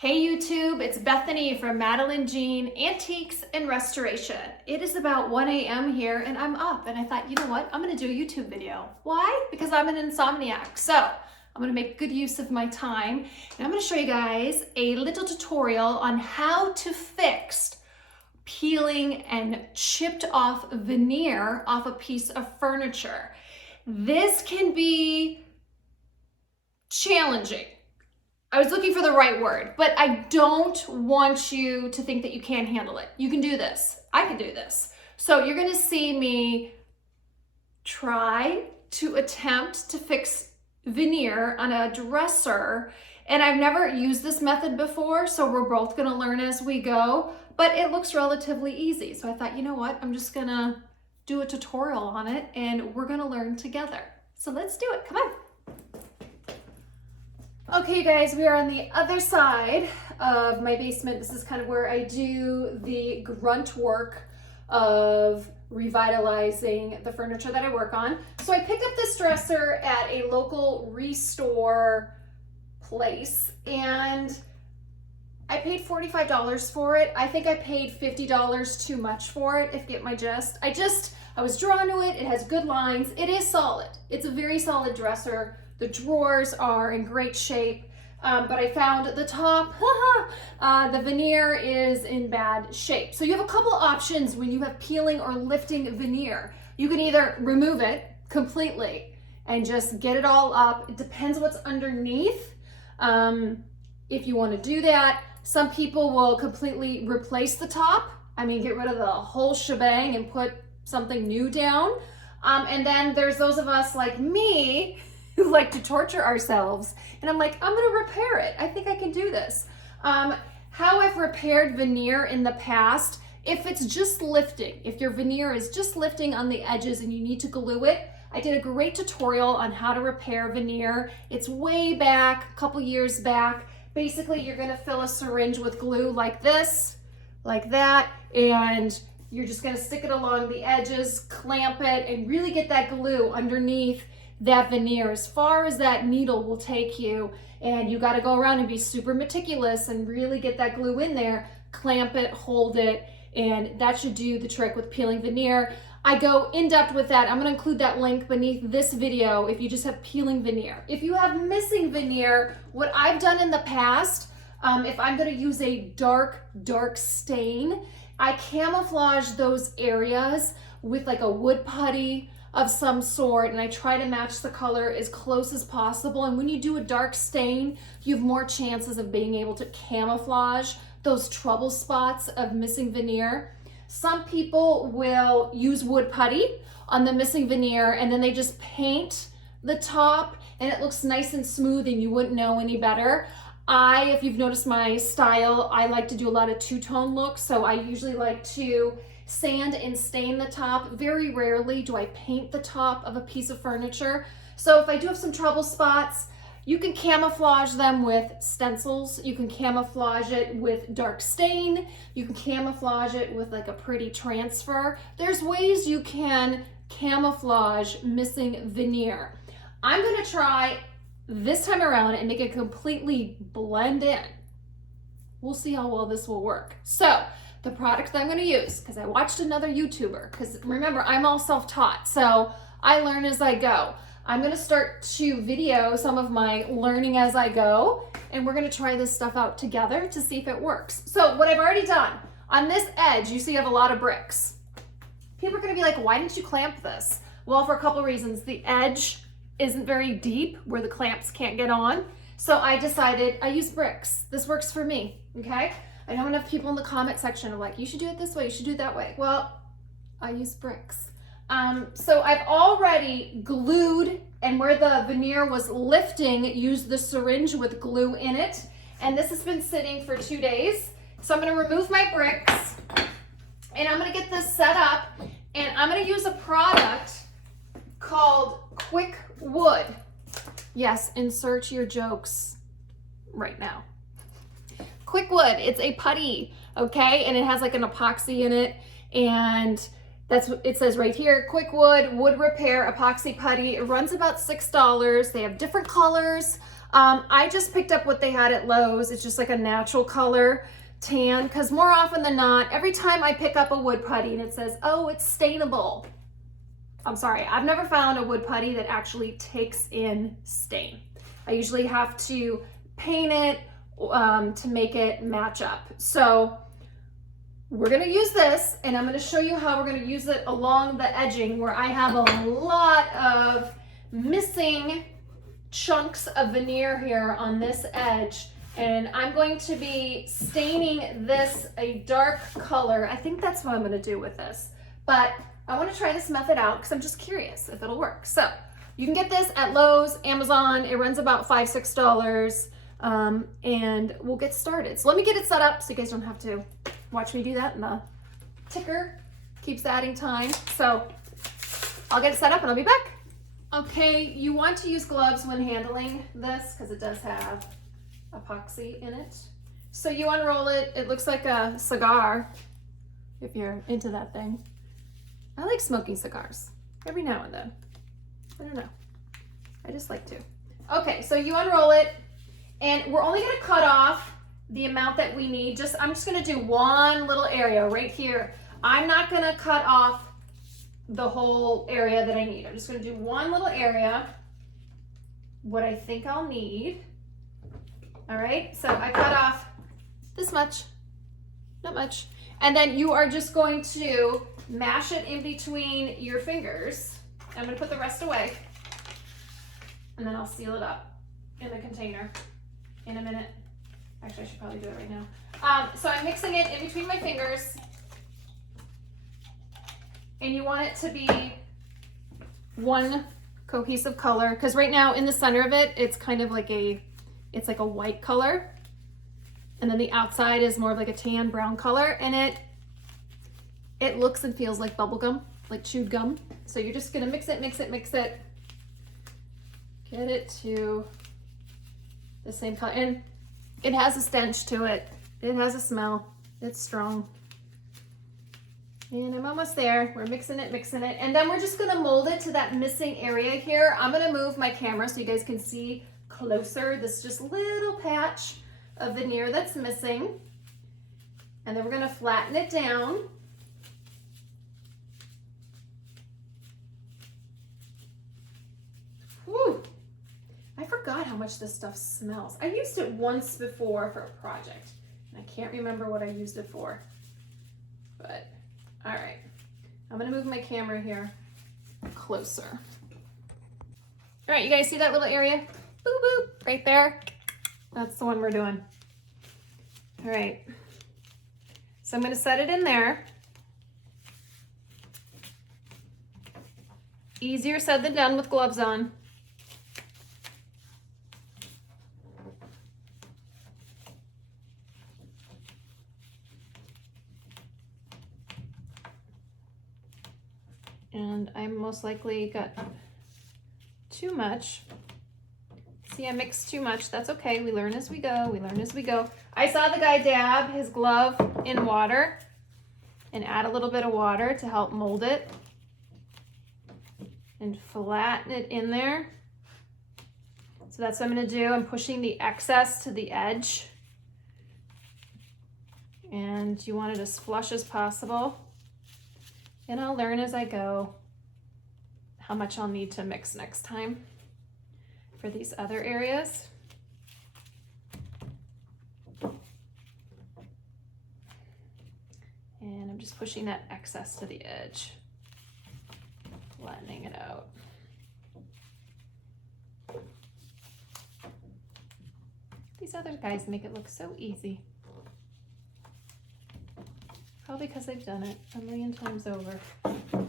Hey YouTube, it's Bethany from Madeline Jean Antiques and Restoration. It is about 1 a.m. here and I'm up and I thought, you know what, I'm gonna do a YouTube video. Why? Because I'm an insomniac. So I'm gonna make good use of my time and I'm gonna show you guys a little tutorial on how to fix peeling and chipped off veneer off a piece of furniture. This can be challenging. I was looking for the right word, but I don't want you to think that you can't handle it. You can do this. I can do this. So you're gonna see me try to attempt to fix veneer on a dresser. And I've never used this method before, so we're both gonna learn as we go, but it looks relatively easy. So I thought, you know what? I'm just gonna do a tutorial on it and we're gonna learn together. So let's do it, come on. Okay, you guys, we are on the other side of my basement. This is kind of where I do the grunt work of revitalizing the furniture that I work on. So I picked up this dresser at a local restore place and I paid $45 for it. I think I paid $50 too much for it, if you get my gist. I was drawn to it. It has good lines. It is solid. It's a very solid dresser. The drawers are in great shape, but I found the top, the veneer is in bad shape. So you have a couple options when you have peeling or lifting veneer. You can either remove it completely and just get it all up. It depends what's underneath. If you want to do that, some people will completely replace the top. I mean, get rid of the whole shebang and put something new down. And then there's those of us like me who like to torture ourselves. And I'm like, I'm gonna repair it. I think I can do this. How I've repaired veneer in the past, if it's just lifting, if your veneer is just lifting on the edges and you need to glue it, I did a great tutorial on how to repair veneer. It's way back, a couple years back. Basically, you're gonna fill a syringe with glue like this, like that, and you're just gonna stick it along the edges, clamp it, and really get that glue underneath that veneer as far as that needle will take you. And you got to go around and be super meticulous and really get that glue in there, clamp it, hold it, and that should do the trick with peeling veneer. I go in depth with that. I'm going to include that link beneath this video if you just have peeling veneer. If you have missing veneer, what I've done in the past, if I'm going to use a dark stain, I camouflage those areas with like a wood putty of some sort, and I try to match the color as close as possible. And when you do a dark stain, you have more chances of being able to camouflage those trouble spots of missing veneer. Some people will use wood putty on the missing veneer and then they just paint the top and it looks nice and smooth and you wouldn't know any better. If you've noticed my style, I like to do a lot of two-tone looks, so I usually like to sand and stain the top. Very rarely do I paint the top of a piece of furniture. So if I do have some trouble spots, you can camouflage them with stencils. You can camouflage it with dark stain. You can camouflage it with like a pretty transfer. There's ways you can camouflage missing veneer. I'm gonna try this time around and make it completely blend in. We'll see how well this will work. So the product that I'm going to use, because I watched another YouTuber, because remember, I'm all self-taught, so I learn as I go. I'm going to start to video some of my learning as I go, and we're going to try this stuff out together to see if it works. So what I've already done, on this edge, you see I have a lot of bricks. People are going to be like, why didn't you clamp this? Well, for a couple reasons. The edge isn't very deep where the clamps can't get on, so I decided I use bricks. This works for me, okay? I know enough people in the comment section are like, you should do it this way, you should do it that way. Well, I use bricks. So I've already glued, and where the veneer was lifting, used the syringe with glue in it. And this has been sitting for 2 days. So I'm gonna remove my bricks, and I'm gonna get this set up, and I'm gonna use a product called YOUR KWIKWOOD. Yes, insert your jokes right now. YOUR KWIKWOOD, it's a putty, okay? And it has like an epoxy in it, and that's what it says right here. YOUR KWIKWOOD wood repair epoxy putty. It runs about $6. They have different colors. I just picked up what they had at Lowe's. It's just like a natural color tan, because more often than not, every time I pick up a wood putty and it says, oh, it's stainable. I'm sorry, I've never found a wood putty that actually takes in stain. I usually have to paint it to make it match up. So we're gonna use this, and I'm gonna show you how we're gonna use it along the edging where I have a lot of missing chunks of veneer here on this edge. And I'm going to be staining this a dark color. I think that's what I'm gonna do with this. But I wanna try this method out because I'm just curious if it'll work. So you can get this at Lowe's, Amazon. It runs about $5, $6. And we'll get started. So let me get it set up so you guys don't have to watch me do that, and the ticker keeps adding time. So I'll get it set up and I'll be back. Okay, you want to use gloves when handling this because it does have epoxy in it. So you unroll it. It looks like a cigar if you're into that thing. I like smoking cigars every now and then. I don't know. I just like to. Okay, so you unroll it, and we're only gonna cut off the amount that we need. I'm just gonna do one little area right here. I'm not gonna cut off the whole area that I need. I'm just gonna do one little area, what I think I'll need. All right, so I cut off this much, not much. And then you are just going to mash it in between your fingers. I'm gonna put the rest away, and then I'll seal it up in the container in a minute. Actually, I should probably do it right now. So I'm mixing it in between my fingers, and you want it to be one cohesive color, because right now in the center of it, it's kind of like it's like a white color, and then the outside is more of like a tan brown color, and it looks and feels like bubble gum, like chewed gum. So you're just gonna mix it, mix it, mix it, get it to the same color. And it has a stench to it. It has a smell. It's strong. And I'm almost there. We're mixing it, and then we're just gonna mold it to that missing area here. I'm gonna move my camera so you guys can see closer this just little patch of veneer that's missing. And then we're gonna flatten it down. Whew. I forgot how much this stuff smells. I used it once before for a project, and I can't remember what I used it for. But, all right. I'm gonna move my camera here closer. All right, you guys see that little area? Boop, boop, right there. That's the one we're doing. All right. So I'm gonna set it in there. Easier said than done with gloves on. And I most likely got too much. See, I mixed too much. That's okay. We learn as we go. We learn as we go. I saw the guy dab his glove in water and add a little bit of water to help mold it and flatten it in there. So that's what I'm going to do. I'm pushing the excess to the edge. And you want it as flush as possible. And I'll learn as I go how much I'll need to mix next time for these other areas. And I'm just pushing that excess to the edge, flattening it out. These other guys make it look so easy. Probably because they've done it a million times over.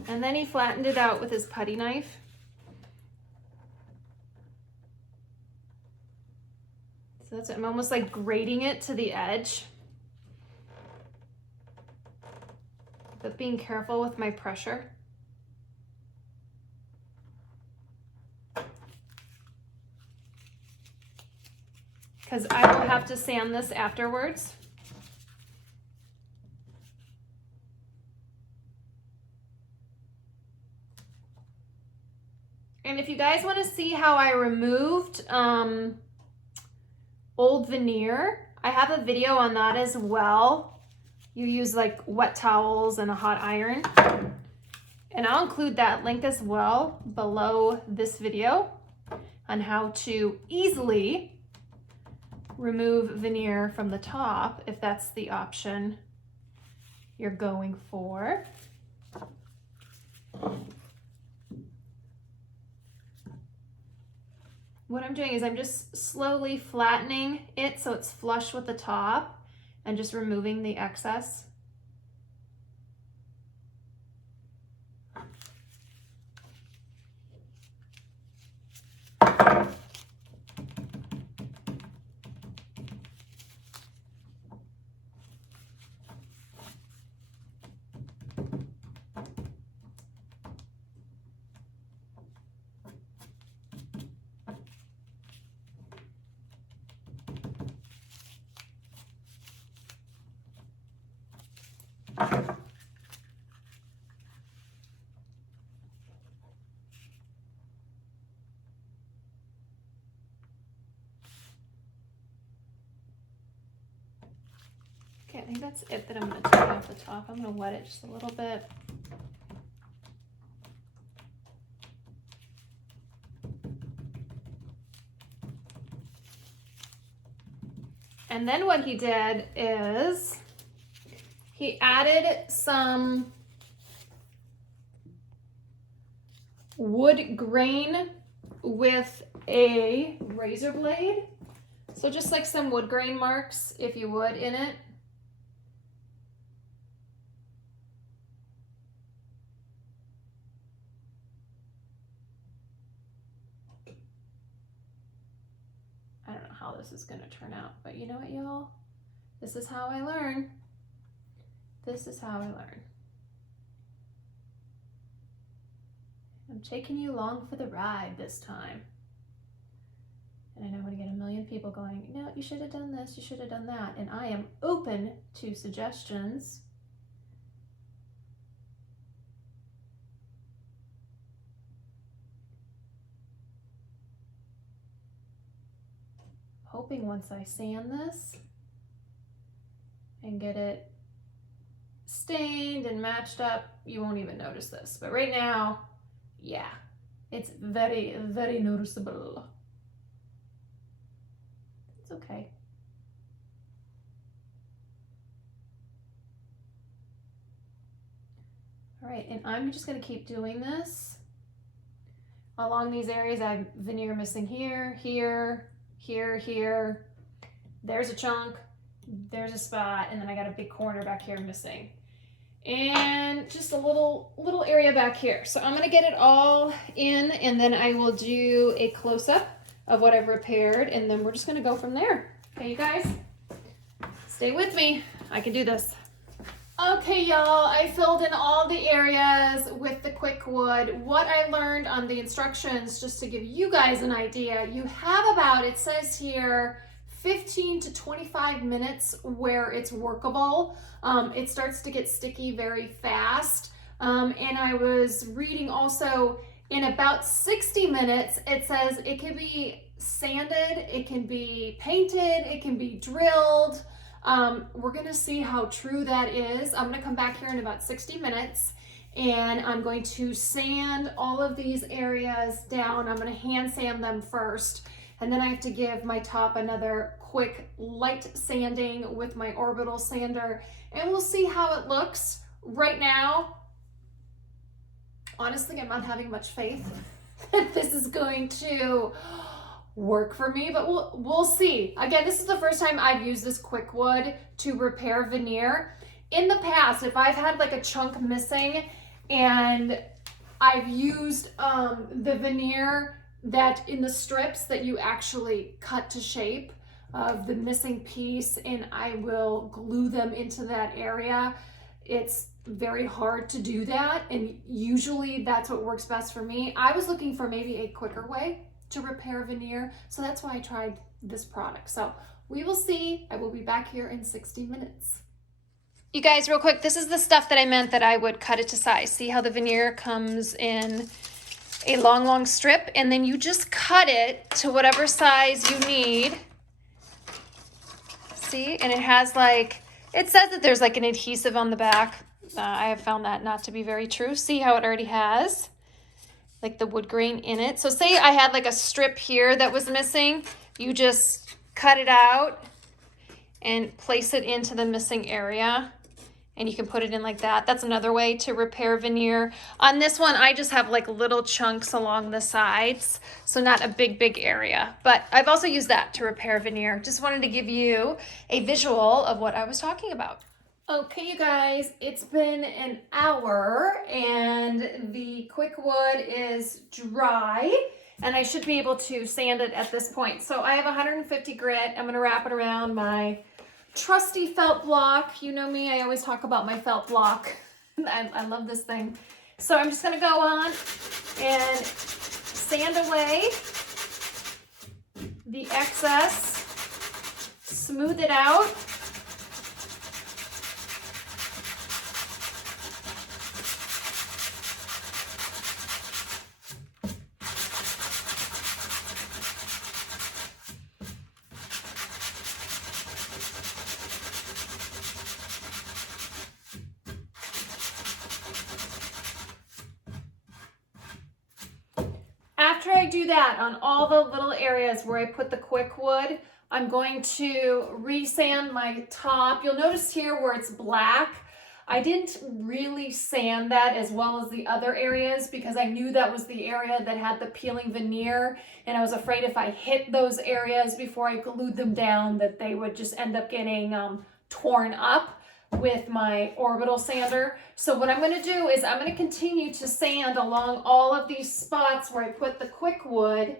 And then he flattened it out with his putty knife. So that's it. I'm almost like grating it to the edge, but being careful with my pressure. Because I will have to sand this afterwards. And if you guys want to see how I removed old veneer. I have a video on that as well. You use like wet towels and a hot iron. And I'll include that link as well below this video on how to easily remove veneer from the top if that's the option you're going for. What I'm doing is I'm just slowly flattening it so it's flush with the top and just removing the excess. Okay, I think that's it that I'm going to take off the top. I'm going to wet it just a little bit. And then what he did is he added some wood grain with a razor blade. So just like some wood grain marks, if you would, in it. I don't know how this is going to turn out, but you know what, y'all? This is how I learn. This is how I learn. I'm taking you along for the ride this time. And I know I'm going to get a million people going, no, you should have done this, you should have done that. And I am open to suggestions. Hoping once I sand this and get it stained and matched up, you won't even notice this. But right now, yeah, it's very, very noticeable. It's okay. All right, and I'm just gonna keep doing this along these areas. I have veneer missing here, here, here, here. There's a chunk, there's a spot, and then I got a big corner back here missing. And just a little area back here. So I'm gonna get it all in, and then I will do a close-up of what I've repaired, and then we're just gonna go from there. Okay, you guys, stay with me. I can do this. Okay, y'all, I filled in all the areas with the quick wood. What I learned on the instructions, just to give you guys an idea, you have about, it says here, 15 to 25 minutes where it's workable. It starts to get sticky very fast. And I was reading also in about 60 minutes, it says it can be sanded, it can be painted, it can be drilled. We're gonna see how true that is. I'm gonna come back here in about 60 minutes and I'm going to sand all of these areas down. I'm gonna hand sand them first, and then I have to give my top another quick light sanding with my orbital sander, and we'll see how it looks. Right now, honestly, I'm not having much faith that this is going to work for me, but we'll see. Again, this is the first time I've used this quick wood to repair veneer. In the past, if I've had like a chunk missing and I've used the veneer that in the strips that you actually cut to shape of the missing piece, and I will glue them into that area, it's very hard to do that, and usually that's what works best for me. I was looking for maybe a quicker way to repair veneer, so that's why I tried this product. So we will see. I will be back here in 60 minutes. You guys, real quick, this is the stuff that I meant that I would cut it to size. See how the veneer comes in a long strip, and then you just cut it to whatever size you need. See, and it has like, it says that there's like an adhesive on the back. I have found that not to be very true. See how it already has like the wood grain in it. So say I had like a strip here that was missing, you just cut it out and place it into the missing area, and you can put it in like that. That's another way to repair veneer. On this one, I just have like little chunks along the sides, so not a big area. But I've also used that to repair veneer. Just wanted to give you a visual of what I was talking about. Okay, you guys, it's been an hour and the QuickWood is dry, and I should be able to sand it at this point. So I have 150 grit. I'm gonna wrap it around my trusty felt block. You know me, I always talk about my felt block. I love this thing. So I'm just gonna go on and sand away the excess, smooth it out. After I do that on all the little areas where I put the QuickWood, I'm going to resand my top. You'll notice here where it's black, I didn't really sand that as well as the other areas because I knew that was the area that had the peeling veneer, and I was afraid if I hit those areas before I glued them down that they would just end up getting torn up with my orbital sander. So what I'm going to do is I'm going to continue to sand along all of these spots where I put the QuickWood,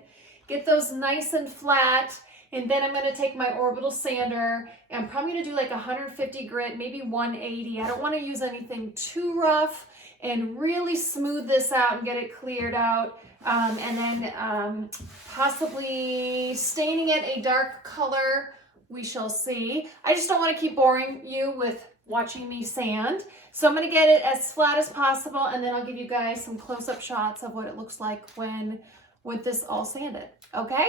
get those nice and flat, and then I'm going to take my orbital sander and I'm probably going to do like 150 grit, maybe 180. I don't want to use anything too rough, and really smooth this out and get it cleared out. And then possibly staining it a dark color. We shall see. I just don't want to keep boring you with watching me sand. So I'm going to get it as flat as possible, and then I'll give you guys some close-up shots of what it looks like when with this all sanded. Okay?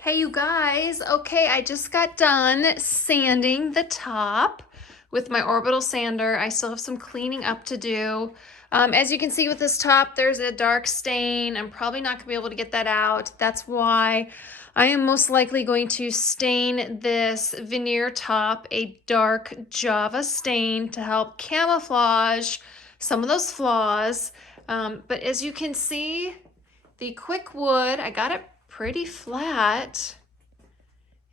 Hey you guys, okay, I just got done sanding the top with my orbital sander. I still have some cleaning up to do. As you can see with this top, there's a dark stain. I'm probably not gonna be able to get that out. That's why I am most likely going to stain this veneer top a dark Java stain to help camouflage some of those flaws. But as you can see, the QuickWood, I got it pretty flat.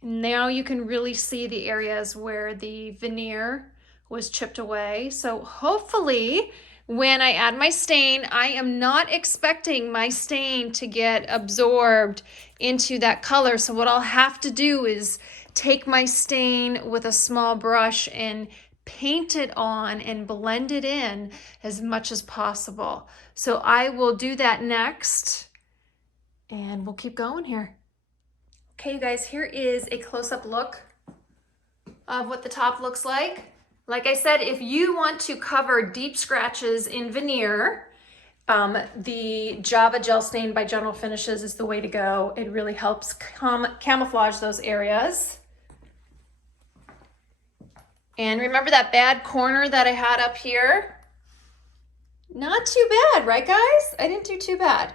Now you can really see the areas where the veneer was chipped away. So hopefully when I add my stain, I am not expecting my stain to get absorbed into that color. So what I'll have to do is take my stain with a small brush and paint it on and blend it in as much as possible. So I will do that next, and we'll keep going here. Okay, you guys, here is a close-up look of what the top looks like. Like I said, if you want to cover deep scratches in veneer, the Java Gel Stain by General Finishes is the way to go. It really helps camouflage those areas. And remember that bad corner that I had up here? Not too bad, right guys? I didn't do too bad.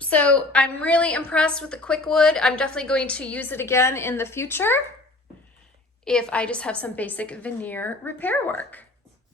So I'm really impressed with the QuickWood. I'm definitely going to use it again in the future if I just have some basic veneer repair work.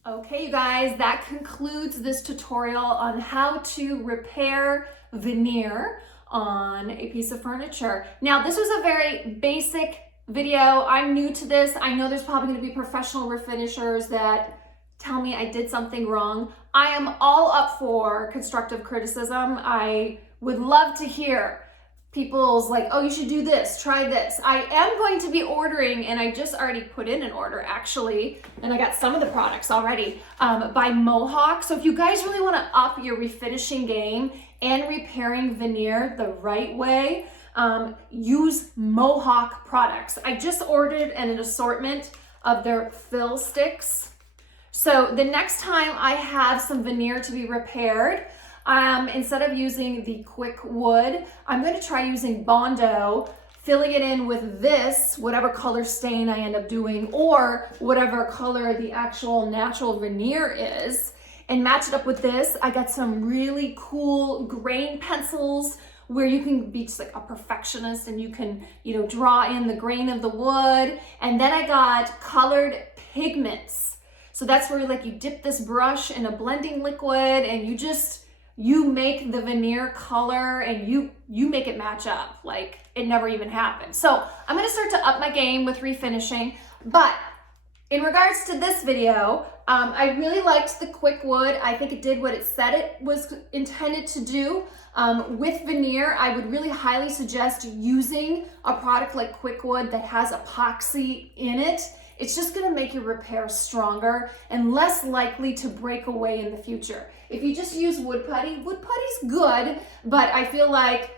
Okay, you guys, that concludes this tutorial on how to repair veneer on a piece of furniture. Now, this was a very basic video. I'm new to this. I know there's probably going to be professional refinishers that tell me I did something wrong. I am all up for constructive criticism. I would love to hear people's like, oh, you should do this, try this. I am going to be ordering, and I just already put in an order actually, and I got some of the products already by Mohawk. So if you guys really want to up your refinishing game and repairing veneer the right way, use Mohawk products. I just ordered an assortment of their fill sticks. So the next time I have some veneer to be repaired, instead of using the QuickWood, I'm going to try using Bondo filling it in with this, whatever color stain I end up doing, or whatever color the actual natural veneer is, and match it up with this. I got some really cool grain pencils where you can be just like a perfectionist and you can, you know, draw in the grain of the wood. And then I got colored pigments. So that's where like you dip this brush in a blending liquid and you make the veneer color and you make it match up like it never even happened. So I'm gonna start to up my game with refinishing, but in regards to this video, I really liked the QuickWood. I think it did what it said it was intended to do. With veneer, I would really highly suggest using a product like QuickWood that has epoxy in it. It's just gonna make your repair stronger and less likely to break away in the future. If you just use wood putty's good, but I feel like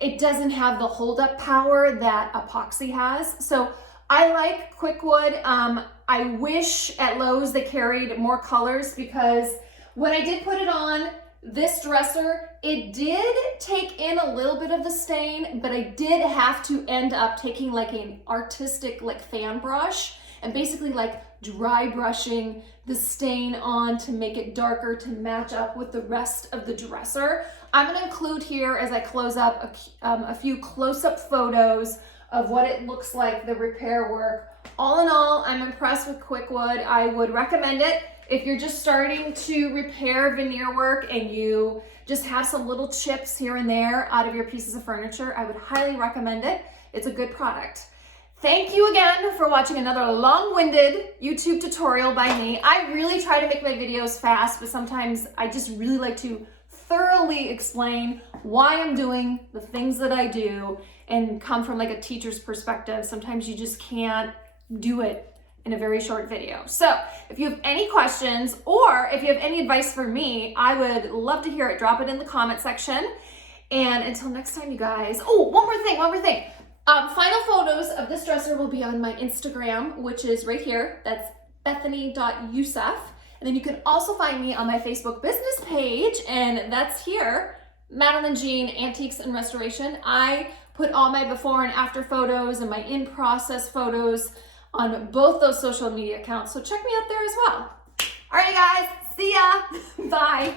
it doesn't have the hold-up power that epoxy has. So I like QuickWood. I wish at Lowe's they carried more colors, because when I did put it on this dresser, it did take in a little bit of the stain, but I did have to end up taking like an artistic like fan brush and basically like dry brushing the stain on to make it darker to match up with the rest of the dresser. I'm gonna include here as I close up a few close-up photos of what it looks like, the repair work. All in all, I'm impressed with QuickWood. I would recommend it if you're just starting to repair veneer work and you just have some little chips here and there out of your pieces of furniture. I would highly recommend it. It's a good product. Thank you again for watching another long-winded YouTube tutorial by me. I really try to make my videos fast, but sometimes I just really like to thoroughly explain why I'm doing the things that I do and come from like a teacher's perspective. Sometimes you just can't do it in a very short video. So if you have any questions or if you have any advice for me, I would love to hear it. Drop it in the comment section. And until next time, you guys. Oh, one more thing. Final photos of this dresser will be on my Instagram, which is right here. That's bethany.yusuf. And then you can also find me on my Facebook business page, and that's here, Madeline Jean Antiques and Restoration. I put all my before and after photos and my in-process photos on both those social media accounts. So check me out there as well. All right, guys, see ya. Bye.